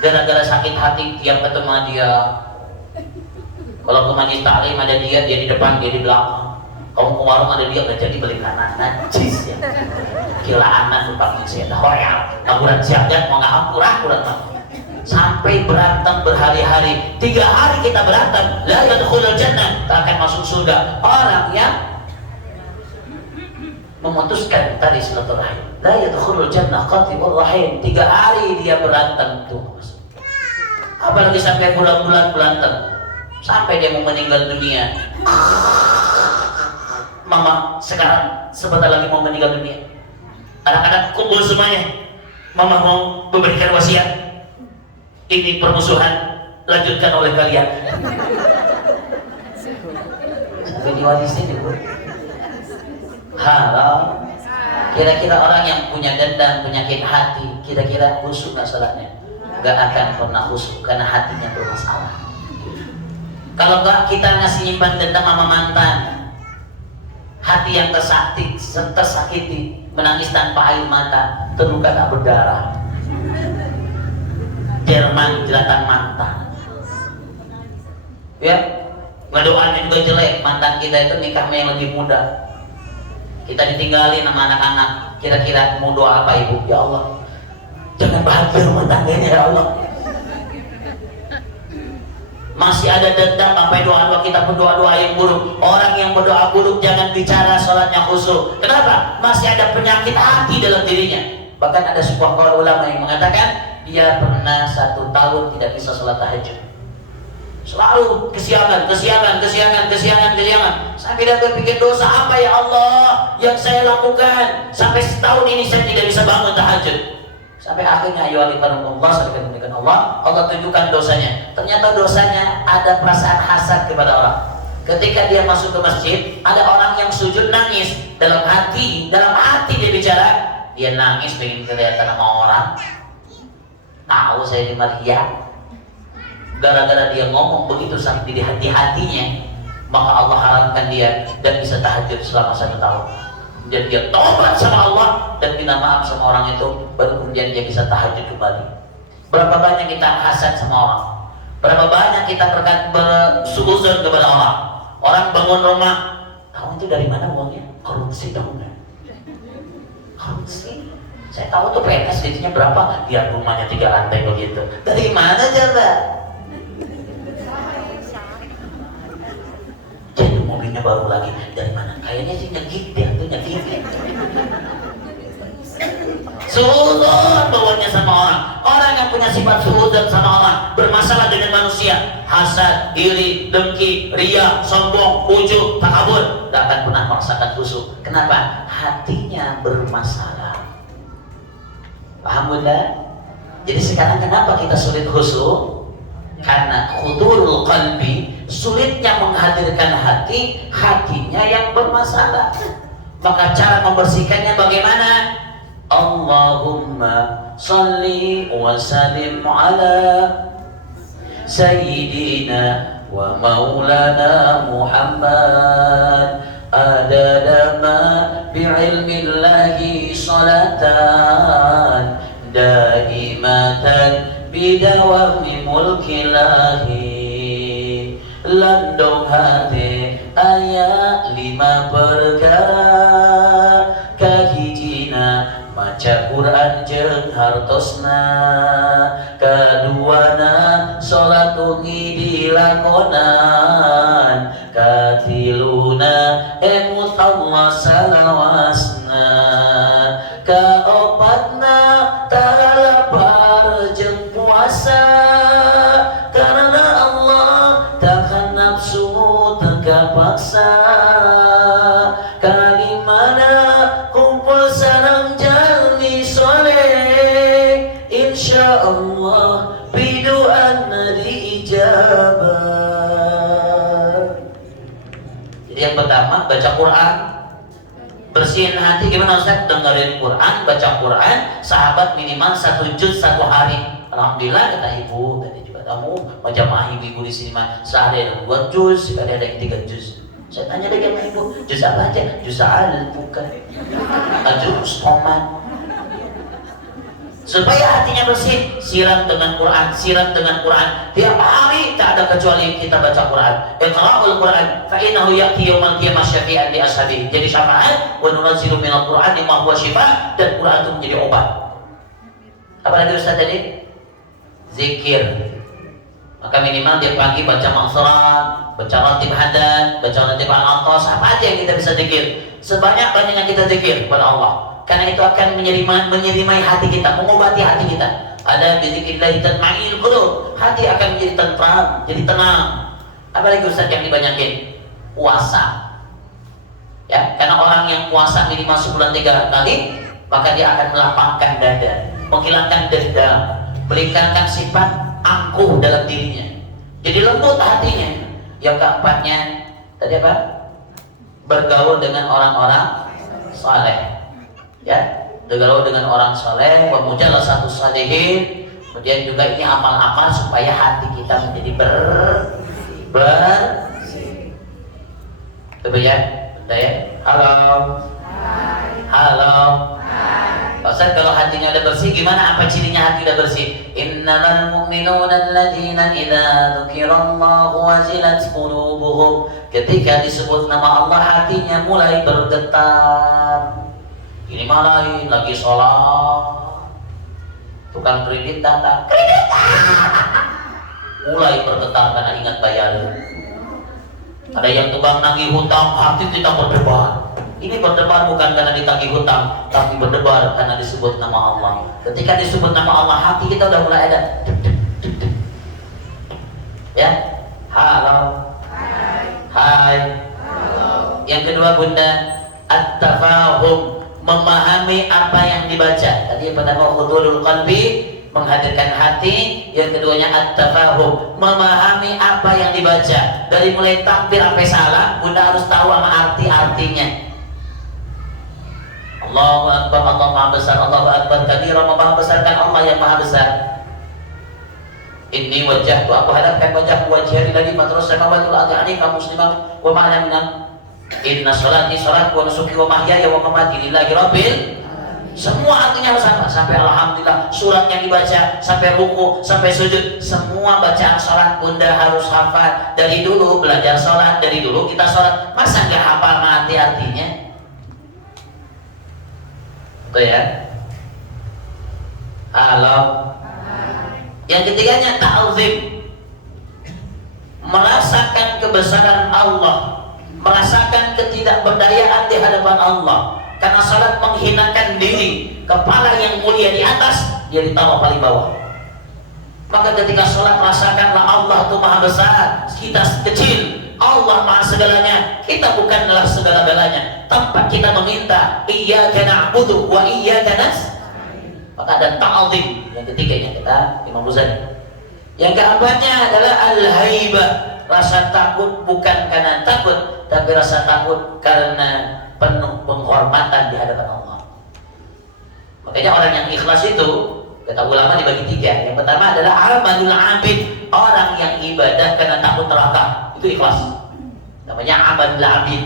Gara-gara sakit hati tiap ketemu dia. Kalau ke majlis taklim ada dia di depan, dia di belakang. Kamu ke warung ada dia, nggak jadi beli makanan, najis ya. Gila anak lupa saya dah royal, kaburan siagat mau nggak akurat sampai berantem berhari-hari. 3 hari kita berantem, la yadkhulul jannah, tak akan masuk surga. Orang yang memutuskan tadi silaturahim, la yadkhulul jannah qatibur rahim. 3 hari dia berantem tuh. Apalagi sampai bulan-bulan berantem, sampai dia mau meninggal dunia. Mama sekarang sebentar lagi mau meninggal dunia. Anak-anak kumpul semuanya. Mama mau memberikan wasiat. Ini permusuhan lanjutkan oleh kalian. Sampai diwarisin juga. Halo. Kira-kira orang yang punya dendam, penyakit hati, kira-kira khusyuk nggak salatnya? Nggak akan pernah khusyuk karena hatinya bermasalah. Kalau nggak kita ngasih nyimpan dendam sama mantan, hati yang tersakiti, menangis tanpa air mata, terluka tak berdarah. Jerman jelatan mantan. Ya, ngedoain juga jelek. Mantan kita itu nikah yang lebih muda. Kita ditinggalin sama anak-anak. Kira-kira mau doa apa ibu? Ya Allah, jangan bahagia rumah tangganya ya Allah. Masih ada dendam sampai doa-doa kita berdoa-doa yang buruk. Orang yang berdoa buruk jangan bicara sholatnya khusyuk. Kenapa? Masih ada penyakit hati dalam dirinya. Bahkan ada sebuah kaul ulama yang mengatakan dia pernah 1 tahun tidak bisa sholat tahajud. Selalu kesiangan. Sampai dia berpikir, dosa apa ya Allah yang saya lakukan sampai setahun ini saya tidak bisa bangun tahajud. Sampai akhirnya ayo Allah, sampai kemudian Allah tunjukkan dosanya. Ternyata dosanya ada perasaan hasad kepada orang. Ketika dia masuk ke masjid, ada orang yang sujud nangis dalam hati dia bicara, dia nangis pengen kelihatan sama orang. Tahu saya di Maria. Gara-gara dia ngomong begitu sampai di hatinya, maka Allah haramkan dia dan bisa tahajud selama 1 tahun. Dan dia tobat sama Allah dan minta maaf sama orang itu, baru kemudian dia bisa tahajud kembali. Berapa banyak kita hasad sama orang, berapa banyak kita bersuuzon kepada orang. Orang bangun rumah, kamu itu dari mana uangnya? Korupsi dong. Korupsi? Saya tahu tuh PNS gajinya berapa, dia rumahnya 3 lantai begitu. Dari mana coba? Jadi mobilnya baru lagi, dari mana? Kayaknya sih nyegit dia, tuh nyegit. Suudzon bawanya sama orang. Orang yang punya sifat suudzon sama orang, bermasalah dengan manusia, hasad, iri, dengki, ria, sombong, ujub, takabur, tidak akan pernah merasakan khusyuk. Kenapa? Hatinya bermasalah. Paham bunda? Jadi sekarang kenapa kita sulit khusyuk? Karena khudurul qalbi, sulitnya menghadirkan hatinya yang bermasalah. Maka cara membersihkannya bagaimana? Allahumma salli wa sallim ala sayyidina wa maulana Muhammad adada ma bi'ilmillahi salatan daimatan bidawami mulkilahi landung hati ayat 5 perkara kahijina maca Quran jeung hartosna, kaduana salat ugi dilakonan, katiluna emut Allah salawasna, kaopatna talapar jeung puasa karena Allah takkan nafsu teka paksa, kalimana kumpul sarang Allah bidu'anna diijabah. Jadi yang pertama baca Quran, bersihin hati. Gimana Ustaz? Dengerin Quran, baca Quran, sahabat minimal 1 juz 1 hari. Alhamdulillah kata ibu, tadi juga kamu menjamaah ibu-ibu di sini mah sehari ada 2 juz, sekali ada yang 3 juz. Saya tanya lagi sama ibu, juz apa aja? Juz al bukan, juz qoman. Supaya hatinya bersih, siram dengan Quran, tiap hari tak ada kecuali kita baca Quran. Iqra'ul Quran fa innahu ya'ti yaumal qiyamah syafi'an li ashabihi. Jadi syafaat wa nunazzilu minal Qur'ani ma huwa shifaa, dan Quran itu menjadi obat. Apa lagi Ustaz tadi? Zikir. Maka minimal tiap pagi baca maghfirah, baca ratib hadan, baca ratib al-atas, apa aja yang kita bisa zikir. Sebanyak-banyaknya kita zikir kepada Allah. Karena itu akan menyerimai hati kita, mengobati hati kita. Ada bizikrillah tatma'innul qulub. Hati akan menjadi tentram, jadi tenang. Apalagi Ustaz yang dibanyakin? Puasa. Ya, karena orang yang puasa minimal sebulan 3 kali, maka dia akan melapangkan dada, menghilangkan dendam, meningkatkan sifat angkuh dalam dirinya. Jadi lembut hatinya. Yang keempatnya tadi apa? Bergaul dengan orang-orang saleh. Ya, bergaul dengan orang soleh, memujalah satu salihin. Kemudian juga ini amal-amal supaya hati kita menjadi bersih. Coba ya, halo, halo. Pak Ustaz, kalau hatinya udah bersih, gimana? Apa cirinya hati udah bersih? Innamal mu'minuna alladzina idza dzukirallahu wajilat qulubuhum. Ketika disebut nama Allah, hatinya mulai bergetar. Ini malah lagi sholat, tukang kredit datang, kredit mulai bergetar karena ingat bayar. Ada yang tukang nagih hutang, hati kita berdebar. Ini berdebar bukan karena ditagih hutang, tapi berdebar karena disebut nama Allah. Ketika disebut nama Allah, hati kita udah mulai ada. Ya, halo. Hai. Halo. Yang kedua Bunda, at-tafahum, memahami apa yang dibaca. Tadi yang pertama hudurul qalbi, menghadirkan hati. Yang keduanya at-tafahum, memahami apa yang dibaca. Dari mulai takbir sampai salam, Bunda harus tahu sama arti-artinya. Allahu Akbar, Allah Maha Besar, Allahu Akbar kabira, Maha Besarkan Allah yang Maha Besar. Inni wajjahtu, aku hadapkan wajahku wajhari dari matras samawati wal ardi kaum musliman wa ma'ana minam. Inna sholati sholatku wa nusuki wa mahyaya wa mamati lillahi rabbil. Semua artinya harus sama, sampai alhamdulillah, surat yang dibaca, sampai ruku, sampai sujud, semua bacaan sholat Bunda harus hafal. Dari dulu belajar sholat, dari dulu kita sholat, masa nggak hafal arti-artinya? Betul ya? Halo. Yang ketiganya ta'zim, merasakan kebesaran Allah, merasakan ketidakberdayaan di hadapan Allah. Karena salat menghinakan diri, kepala yang mulia di atas, dia ditaruh paling bawah. Maka ketika salat rasakanlah Allah itu Maha Besar, kita kecil, Allah Maha segalanya, kita bukanlah segala-galanya. Tempat kita meminta, iyyaka na'budu wa iyyaka nasta'in. Maka ada ta'zim. Yang ketiganya kita Imam Ghazali. Yang keempatnya adalah al-haibah, rasa takut bukan karena takut, tapi rasa takut karena penuh penghormatan di hadapan Allah. Makanya orang yang ikhlas itu, kata ulama dibagi tiga. Yang pertama adalah amalul abid, orang yang ibadah karena takut neraka, itu ikhlas. Namanya amalul abid.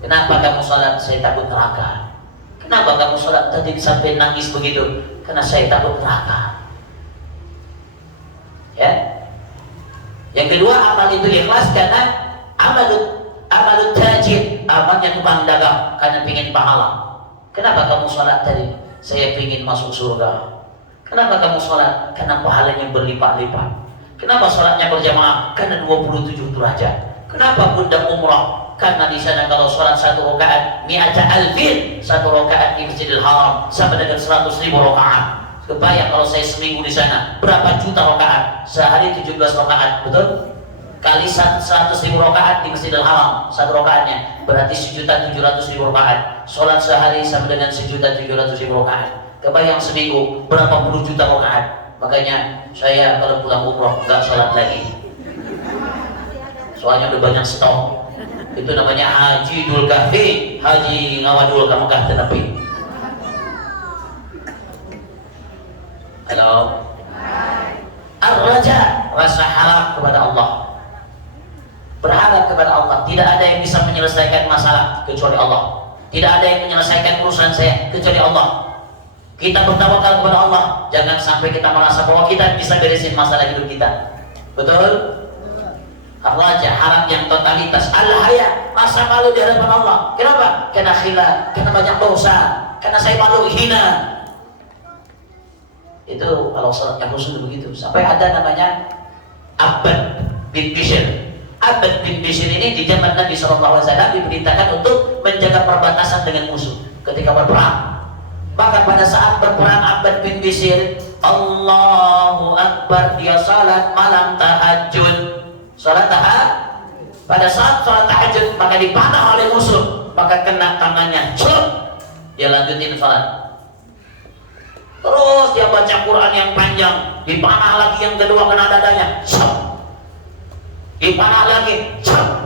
Kenapa kamu sholat? Saya takut neraka. Kenapa kamu sholat tadi sampai nangis begitu? Karena saya takut neraka. Ya. Yang kedua, amal itu ikhlas karena amalut tajir, amalnya tukang dagang karena ingin pahala. Kenapa kamu sholat tadi? Saya ingin masuk surga. Kenapa kamu sholat? Karena pahalanya berlipat-lipat. Kenapa sholatnya berjamaah? Karena 27 derajat. Kenapa Bunda umrah? Karena di sana kalau sholat satu rakaat mi'ata alfin, satu rakaat di Masjidil Haram sama dengan 100.000 rakaat. Kebayang kalau saya seminggu di sana, berapa juta rakaat? Sehari 17 rakaat, betul? Kali 100.000 rakaat di Masjidil Haram, satu rakaatnya berarti 1.700.000 rakaat. Sholat sehari sama dengan 1.700.000 rakaat. Kebayang seminggu berapa puluh juta rakaat. Makanya saya kalau pulang umroh nggak sholat lagi. Soalnya udah banyak stok. Itu namanya haji dul kahfi, haji ngawadul ka Mekah tenepi. Halo. Ar-raja, rasa harap kepada Allah. Berharap kepada Allah. Tidak ada yang bisa menyelesaikan masalah kecuali Allah. Tidak ada yang menyelesaikan urusan saya kecuali Allah. Kita bertawakal kepada Allah. Jangan sampai kita merasa bahwa kita bisa beresin masalah hidup kita. Betul? Ar-raja, harap yang totalitas. Al-haya, rasa malu di hadapan Allah. Kenapa? Karena khilaf, karena banyak dosa, karena saya malu, hina. Itu kalau salatnya khusus begitu. Sampai ada namanya Abbad bin Bishr. Abbad bin Bishr ini di zaman Nabi SAW diperintahkan untuk menjaga perbatasan dengan musuh ketika berperang. Maka pada saat berperang Abbad bin Bishr, Allahu Akbar, dia salat malam tahajud. Salat tahajud. Pada saat salat tahajud maka dipanah oleh musuh, maka kena tangannya. Dia lanjutin salat. Terus dia baca Quran yang panjang, dipanah lagi yang kedua kena dadanya. Dipanah lagi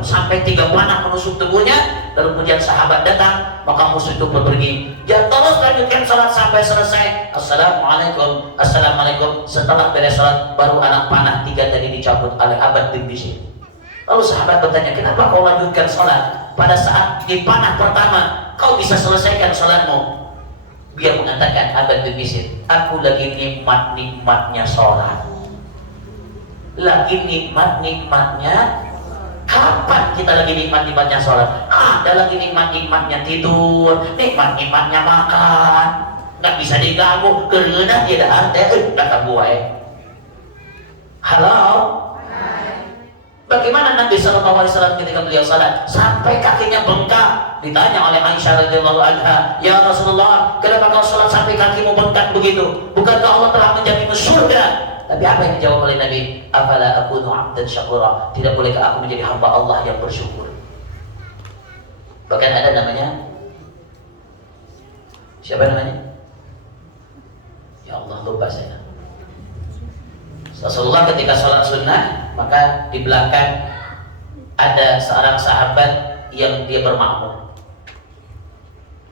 sampai 3 panah menusuk tubuhnya. Lalu kemudian sahabat datang, maka musuh itu pergi. Dia terus lanjutkan salat sampai selesai. Assalamualaikum, assalamualaikum. Setelah beres salat, baru anak panah 3 tadi dicabut oleh Abbad bin Bishr. Lalu sahabat bertanya, kenapa kau lanjutkan salat? Pada saat dipanah pertama, kau bisa selesaikan salatmu. Dia mengatakan, Abbad bin Bishr, aku lagi nikmat-nikmatnya salat. Lagi nikmat-nikmatnya. Kapan kita lagi nikmat-nikmatnya sholat? Ada lagi nikmat-nikmatnya tidur, nikmat-nikmatnya makan. Nggak bisa diganggu, karena tidak ada. Kata gue. Halo? Bagaimana Nabi Shallallahu Alaihi Wasallam ketika beliau salat sampai kakinya bengkak? Ditanya oleh Aisyah radhiyallahu anha, ya Rasulullah, kenapa kau salat sampai kakimu bengkak begitu? Bukankah Allah telah menjaminmu surga? Tapi apa yang dijawab oleh Nabi? Afala akunu abdan syakura? Tidak bolehkah aku menjadi hamba Allah yang bersyukur? Bahkan ada namanya, siapa namanya? Ya Allah, lupa saya. Rasulullah ketika sholat sunnah, maka di belakang ada seorang sahabat yang dia bermakmum.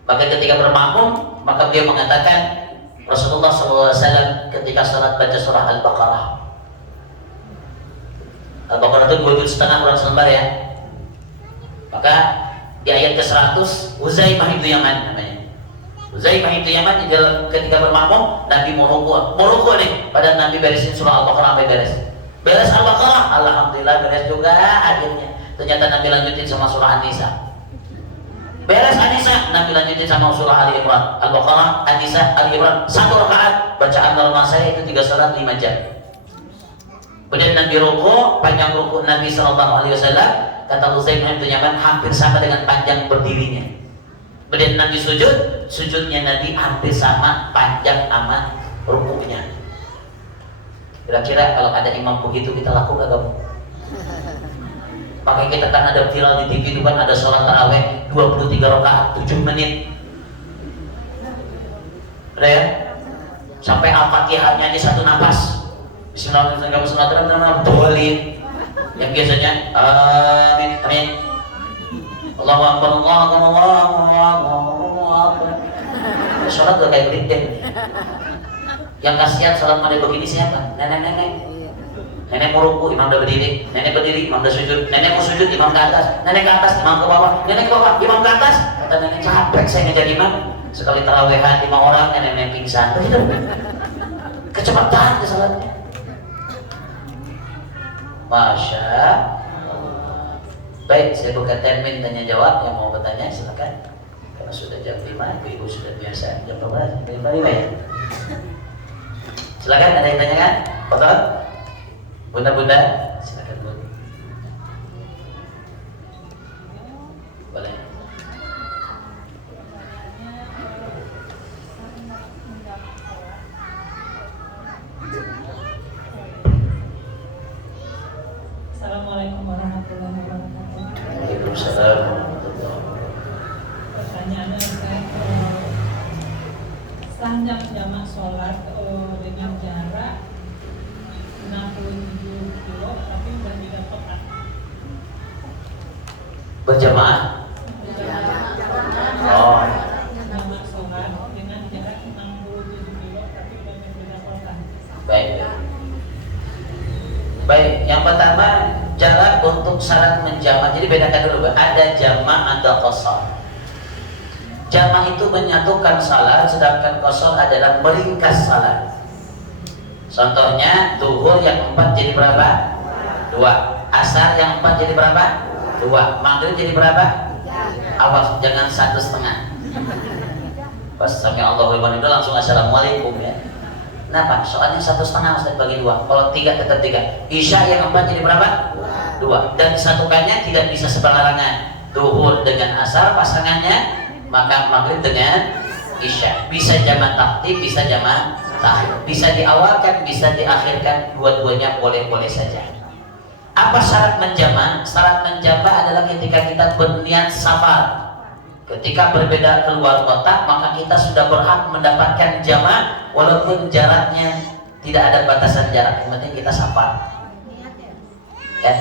Maka ketika bermakmum, maka dia mengatakan, Rasulullah SAW ketika sholat baca surah Al-Baqarah. Al-Baqarah itu 2 juz setengah kurang selembar ya. Maka di ayat ke-100, Huzaimah itu Yaman namanya. Huzaimah itu Yaman ketika bermakmum, Nabi mau ruku nih, padahal Nabi beresin surah Al-Baqarah sampai beres Al-Baqarah, alhamdulillah beres juga akhirnya. Ternyata Nabi lanjutin sama surah An-Nisa. Beres An-Nisa, Nabi lanjutin sama surah Ali Imran. Al-Baqarah, An-Nisa, Ali Imran, 1 rakaat. Bacaan normal saya itu 3 salat 5 jam. Kemudian Nabi ruku, panjang ruku Nabi Sallallahu Alaihi Wasallam, kata Huzaimah itu Yaman, hampir sama dengan panjang berdirinya. Kemudian Nabi sujud, sujudnya Nabi hampir sama panjang sama rukunya. Kira-kira kalau ada imam begitu kita lakukan gak? Makanya kita kan ada viral di TV itu kan ada sholat taraweh 23 rakaat 7 menit. Ada ya? Sampai Al-Fatihahnya di 1 nafas. Bismillahirrahmanirrahim. Yang biasanya amin amin. Allahu Akbar, Allahu Akbar. Sholat udah kayak brigjen. Yang kasihan sholat pada begini siapa? Nenek-nenek. Nenek mau ruku, imam udah berdiri. Nenek berdiri, imam udah sujud. Nenek mau sujud, imam ke atas. Nenek ke atas, imam ke bawah. Nenek ke bawah, imam ke atas. Kata nenek, capek saya ngejar imam. Sekali tarawehan 5 orang, nenek pingsan. Begitu. Kecepatan ke sholatnya. Masya Allah. Baik, saya buka termin tanya jawab. Yang mau bertanya silakan. Karena sudah jam 5, ibu sudah biasa jam berapa? Jam 5 ya. Silakan, ada yang tanyakan? Foto? Bunda-bunda, silakan Bu. Boleh. Assalamualaikum warahmatullahi wabarakatuh. Waalaikumsalam. Pertanyaannya saya sahnya jamak sholat dengan jarak 67 kilo tapi udah tidak tepat. Berjamaah? Oh. Jamak sholat dengan jarak 67 kilo tapi udah tidak tepat. Baik. Baik, yang pertama jarak untuk syarat menjamak. Jadi bedakan dulu, ada jamak, ada qashar. Jamak itu menyatukan salat, sedangkan qashar adalah meringkas salat. Contohnya zuhur yang 4 jadi berapa? 2. Asar yang 4 jadi berapa? 2. Maghrib jadi berapa? Awas, jangan 1,5. Pas sami Allahu liman itu langsung assalamualaikum ya. Kenapa? Soalnya 1,5 Ustaz bagi 2. Kalau 3 tetap 3. Isya yang 4 jadi berapa? 2. Dan disatukannya tidak bisa sembarangan. Zuhur dengan asar pasangannya, maka maghrib dengan isya. Bisa jamak taktib, bisa jamak takhir. Bisa diawalkan, bisa diakhirkan, dua-duanya boleh-boleh saja. Apa syarat menjamak? Syarat menjamak adalah ketika kita berniat safar. Ketika berbeda keluar kota, maka kita sudah berhak mendapatkan jamak walaupun jaraknya tidak ada batasan jarak. Yang penting kita safar. Ya.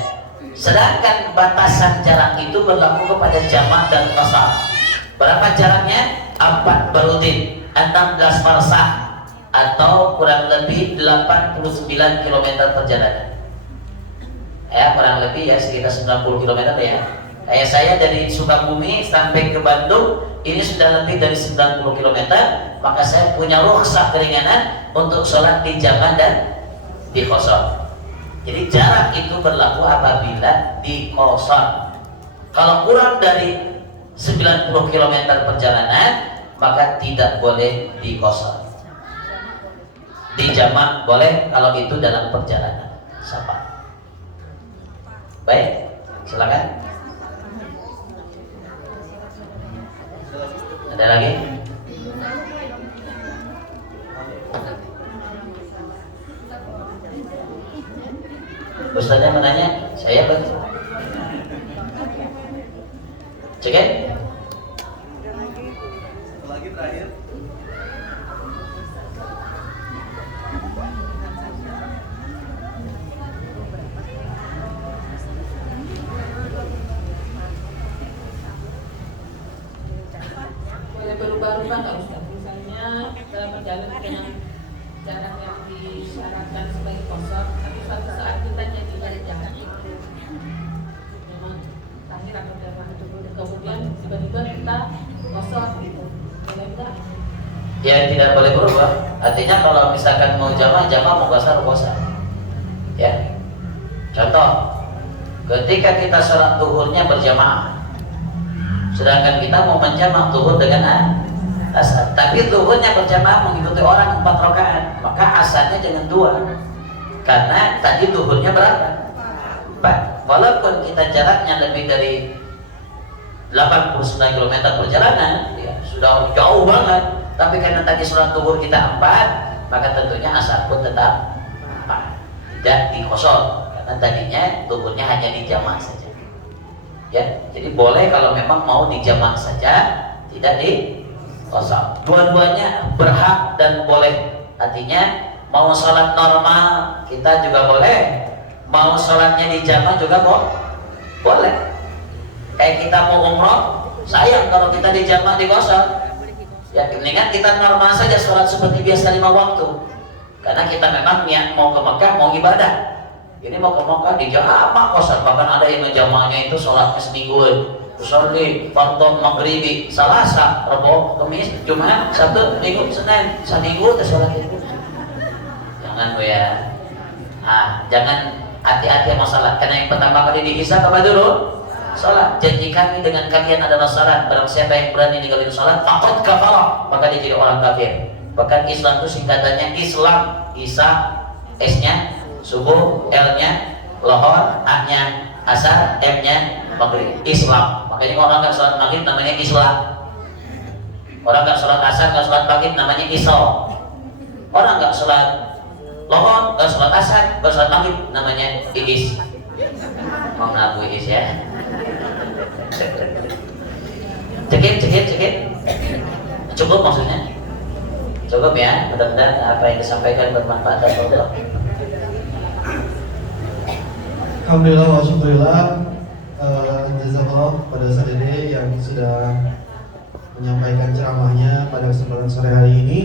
Sedangkan batasan jarak itu berlaku kepada jamak dan qashar. Berapa jaraknya? 4 barutin, 16 farsah atau kurang lebih 89 km perjalanan. Ya, kurang lebih ya sekitar 90 km ya. Kayak saya dari Sukabumi sampai ke Bandung ini sudah lebih dari 90 km, maka saya punya rukhsah keringanan untuk sholat di jamak dan di qashar. Jadi jarak itu berlaku apabila di qashar. Kalau kurang dari 90 km perjalanan, maka tidak boleh di qashar. Di jamak boleh kalau itu dalam perjalanan safar. Baik, silakan. Ada lagi? Ustaznya menanya, saya bagi. Cek. Lagi terakhir. Boleh berubah-ubah nggak Ustaz? Misalnya dalam berjalan dengan jarak yang disyaratkan sebagai kosong, tapi suatu saat kita jadi jarak itu memang terakhir atau jarak itu, kemudian tiba-tiba kita kosong gitu, boleh nggak? Ya tidak boleh berubah. Artinya kalau misalkan mau jamaah, mau qasar. Ya. Contoh, ketika kita sholat duhurnya berjamaah, sedangkan kita mau menjamak duhur dengan asar, tapi duhurnya berjamaah mengikuti orang 4 rakaat, maka asarnya jangan 2, karena tadi duhurnya berapa? 4. Walaupun kita jaraknya lebih dari 89 km perjalanan, ya, sudah jauh banget, tapi karena tadi sholat duhur kita 4, maka tentunya asar pun tetap 4, tidak dikosor, karena tadinya duhurnya hanya dijamak saja. Ya, jadi boleh kalau memang mau dijamak saja, tidak dikosor. Dua-duanya berhak dan boleh. Artinya mau sholat normal kita juga boleh, mau sholatnya dijamak juga boleh. Kayak kita mau umroh, sayang kalau kita dijamak dikosor. Ya, mendingan kita normal saja sholat seperti biasa 5 waktu. Karena kita memang niat mau ke Mekah, mau ibadah. Ini mau ke Mekah dijamak kosor, bahkan ada yang menjamaknya itu sholatnya semingguan. Usolli fardhu maghribi Selasa, Rabu, Kamis, Jumat, Sabtu, Minggu, Senin, seminggu kita sholat itu. Jangan ya. Jangan hati-hati sama salat. Karena yang pertama kali dihisab apa dulu? Salat. Janji kami dengan kalian adalah salat. Barang siapa yang berani ninggalin salat, faqad kafara, maka dia jadi orang kafir. Bahkan Islam itu singkatannya Islam, Isa, S-nya subuh, L-nya lohor, A-nya asar, M-nya maghrib. Islam. Makanya orang nggak sholat maghrib namanya Islam. Orang nggak sholat asar, nggak sholat maghrib namanya Islam. Orang nggak sholat lohor, nggak sholat asar, nggak sholat maghrib namanya Iis. Mau ngaku Iis ya? Cekit. Cukup maksudnya? Cukup ya. Mudah-mudahan apa yang disampaikan bermanfaat dan berguna. Alhamdulillah wa syukurillah, jazakallah pada Ustaz Dede yang sudah menyampaikan ceramahnya pada kesempatan sore hari ini.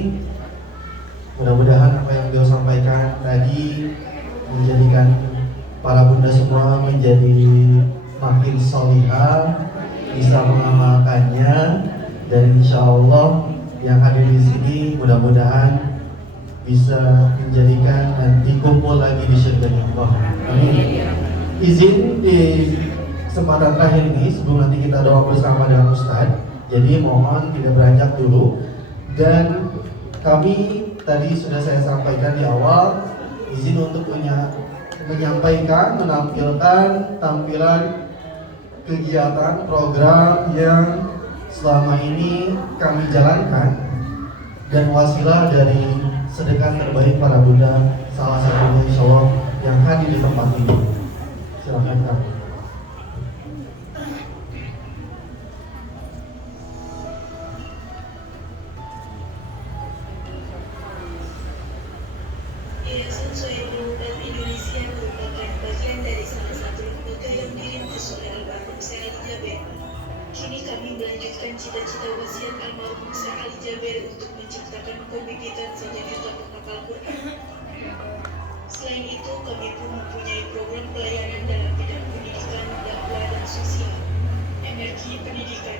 Mudah-mudahan apa yang beliau sampaikan tadi menjadikan para bunda semua menjadi makin solihah, bisa mengamalkannya, dan insya Allah yang hadir di sini mudah-mudahan bisa menjadikan nanti kumpul lagi di surga Allah. Amin. Izin di kesempatan terakhir ini sebelum nanti kita doa bersama dengan Ustadz, jadi mohon tidak beranjak dulu. Dan kami tadi sudah saya sampaikan di awal, izin untuk menyampaikan, menampilkan tampilan kegiatan program yang selama ini kami jalankan dan wasilah dari sedekah terbaik para bunda, salah satunya insya Allah yang hadir di tempat ini. Silakan Kak. Yayasan Sohibul Huda Indonesia merupakan bagian dari salah satu lembaga yang dirintis oleh almarhum Syekh Ali Jaber. Kini kami melanjutkan cita-cita wasiat almarhum Syekh Ali Jaber untuk menciptakan pembibitan sejuta penghafal Quran. Selain itu, kami pun mempunyai program pelayanan dalam bidang pendidikan, dakwah, dan sosial. Energi pendidikan.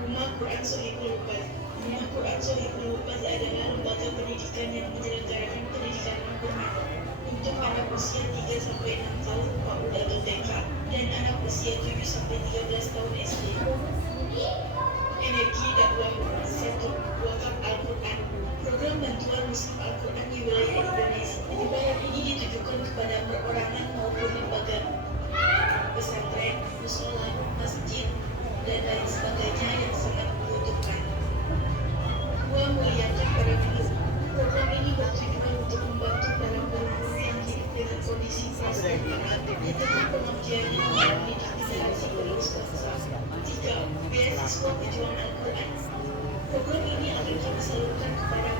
Rumah Quran Sohibul Huda. Rumah Quran Sohibul Huda adalah lembaga pendidikan yang menyelenggarakan pendidikan Al-Quran untuk anak usia 3-6 tahun PAUD atau TK dan anak usia 7-13 tahun SD. Energi dakwah. 1. Wakaf Al-Quran. Program bantuan muslim Al-Quran di wilayah Indonesia. Pembayaran ini ditujukan kepada perorangan maupun lembaga. Perhatiannya tentang pengabdiannya dalam mendidik generasi penerus bangsa. 3. Beasiswa Pejuang Al-Quran. Program ini akan kami salurkan kepada